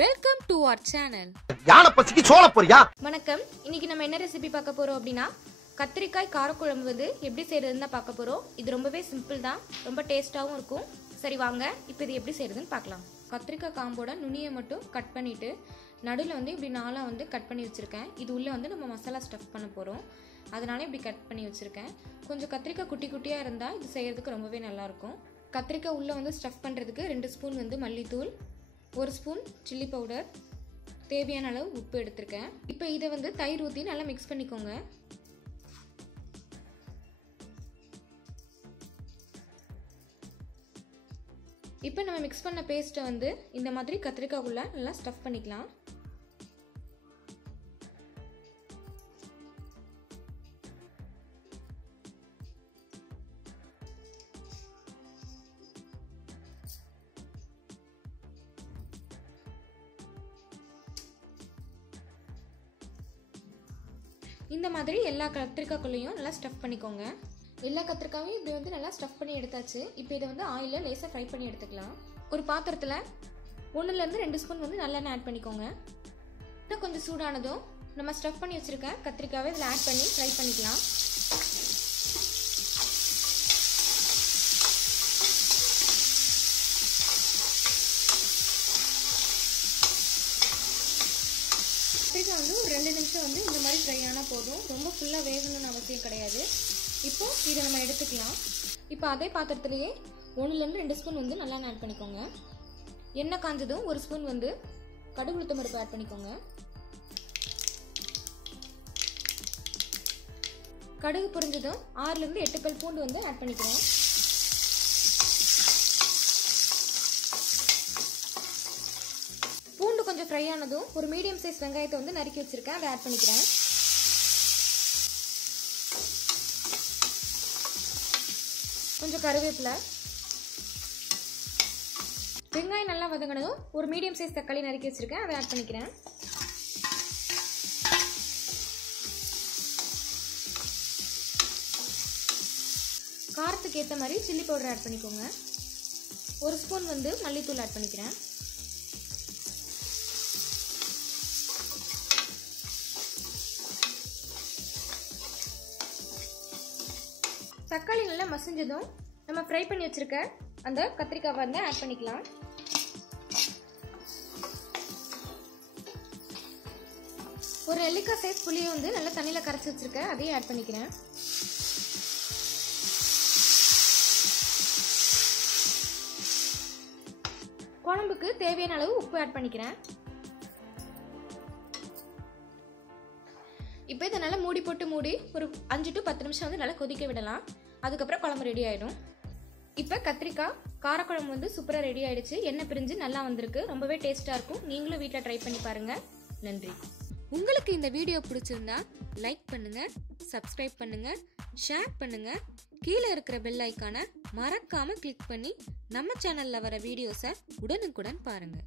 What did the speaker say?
Welcome to our channel. யானை பசிக்கு சோள போறியா? வணக்கம். இன்னைக்கு நம்ம என்ன ரெசிபி பார்க்க போறோம் அப்படினா கத்திரிக்காய் கார குழம்பு வந்து எப்படி செய்யறதுன்னு தான் பார்க்க போறோம். இது ரொம்பவே சிம்பிள் தான், ரொம்ப டேஸ்டாவும் இருக்கும். சரி வாங்க இப்போ இது எப்படி செய்யறதுன்னு பார்க்கலாம். கத்திரிக்காய் காம்போட நுனியை மட்டும் கட் பண்ணிட்டு நடுவில் வந்து இப்படி நாலா வந்து கட் பண்ணி வச்சிருக்கேன். இது உள்ள வந்து நம்ம மசாலா ஸ்டஃப் பண்ண போறோம். அதனால இப்படி கட் பண்ணி வச்சிருக்கேன். கொஞ்சம் கத்திரிக்காய் குட்டி குட்டியா இருந்தா இது செய்யறதுக்கு ரொம்பவே நல்லா இருக்கும். கத்திரிக்காய் உள்ள வந்து ஸ்டஃப் பண்றதுக்கு 2 ஸ்பூன் வந்து மல்லித்தூள், 1 ஸ்பூன் சில்லி பவுடர், தேவையான அளவு உப்பு எடுத்திருக்கேன். இப்போ இதை வந்து தயிர் ஊற்றி நல்லா மிக்ஸ் பண்ணிக்கோங்க. இப்போ நம்ம மிக்ஸ் பண்ண பேஸ்ட்டை வந்து இந்த மாதிரி கத்திரிக்காய்க்குள்ள நல்லா ஸ்டஃப் பண்ணிக்கலாம். இந்த மாதிரி எல்லா கத்திரிக்காய்க்குள்ளேயும் நல்லா ஸ்டஃப் பண்ணிக்கோங்க. எல்லா கத்திரிக்காயும் இப்படி வந்து நல்லா ஸ்டஃப் பண்ணி எடுத்தாச்சு. இப்போ இதை வந்து ஆயிலில் லேசாக ஃப்ரை பண்ணி எடுத்துக்கலாம். ஒரு பாத்திரத்தில் 1லேருந்து 2 ஸ்பூன் வந்து நல்லெண்ணெய் ஆட் பண்ணிக்கோங்க. இன்னும் கொஞ்சம் சூடானதும் நம்ம ஸ்டஃப் பண்ணி வச்சுருக்க கத்திரிக்காவை இதில் ஆட் பண்ணி ஃப்ரை பண்ணிக்கலாம். கத்திரிக்காய் வந்து ஒரு 2 நிமிஷம் வந்து இந்த மாதிரி ஃப்ரை ஆனால் போதும், ரொம்ப ஃபுல்லாக வேகணும்னு அவசியம் கிடையாது. இப்போ இதை நம்ம எடுத்துக்கலாம். இப்போ அதே பாத்திரத்திலேயே 1லேருந்து 2 ஸ்பூன் வந்து நல்லா ஆட் பண்ணிக்கோங்க. எண்ணெய் காஞ்சதும் 1 ஸ்பூன் வந்து கடுகு உளுத்தம் பருப்பு ஆட் பண்ணிக்கோங்க. கடுகு பொரிஞ்சதும் 6லேருந்து 8 பல் பூண்டு வந்து ஆட் பண்ணிக்கிறோம். பூண்டு கொஞ்சம் ஃப்ரை ஆனதும் ஒரு மீடியம் சைஸ் வெங்காயத்தை வந்து நறுக்கி வச்சிருக்கேன், அதை ஆட் பண்ணிக்கிறேன். கொஞ்சம் கருவேப்பிலை, வெங்காயம் நல்லா வதங்கினதும் ஒரு மீடியம் சைஸ் தக்காளி நறுக்கி வச்சிருக்கேன், அதை ஆட் பண்ணிக்கிறேன். காரத்துக்கு ஏற்ற மாதிரி சில்லி பவுடர் ஆட் பண்ணிக்கோங்க. 1 ஸ்பூன் வந்து மல்லித்தூள் ஆட் பண்ணிக்கிறேன். தக்காளி நல்லா மசிஞ்சதும் நம்ம ஃப்ரை பண்ணி வச்சிருக்க அந்த கத்திரிக்காய் வந்து ஆட் பண்ணிக்கலாம். ஒரு நெல்லிக்காய் சைஸ் புளியை வந்து நல்லா தண்ணியில் கரைச்சி வச்சிருக்கேன், அதையும் ஆட் பண்ணிக்கிறேன். குழம்புக்கு தேவையான அளவு உப்பு ஆட் பண்ணிக்கிறேன். இப்போ இதை நல்லா மூடி போட்டு மூடி ஒரு 5 to 10 நிமிஷம் வந்து நல்லா கொதிக்க விடலாம். அதுக்கப்புறம் குழம்பு ரெடி ஆகிடும். இப்போ கத்திரிக்காய் காரக்குழம்பு வந்து சூப்பராக ரெடி ஆகிடுச்சு. எண்ணெய் பிரிஞ்சு நல்லா வந்திருக்கு, ரொம்பவே டேஸ்ட்டாக இருக்கும். நீங்களும் வீட்டில் ட்ரை பண்ணி பாருங்கள். நன்றி. உங்களுக்கு இந்த வீடியோ பிடிச்சிருந்தா லைக் பண்ணுங்க, சப்ஸ்கிரைப் பண்ணுங்க, ஷேர் பண்ணுங்க. கீழே இருக்கிற பெல் ஐக்கானை மறக்காம கிளிக் பண்ணி நம்ம சேனல்ல வர வீடியோஸை உடனுக்குடன் பாருங்க.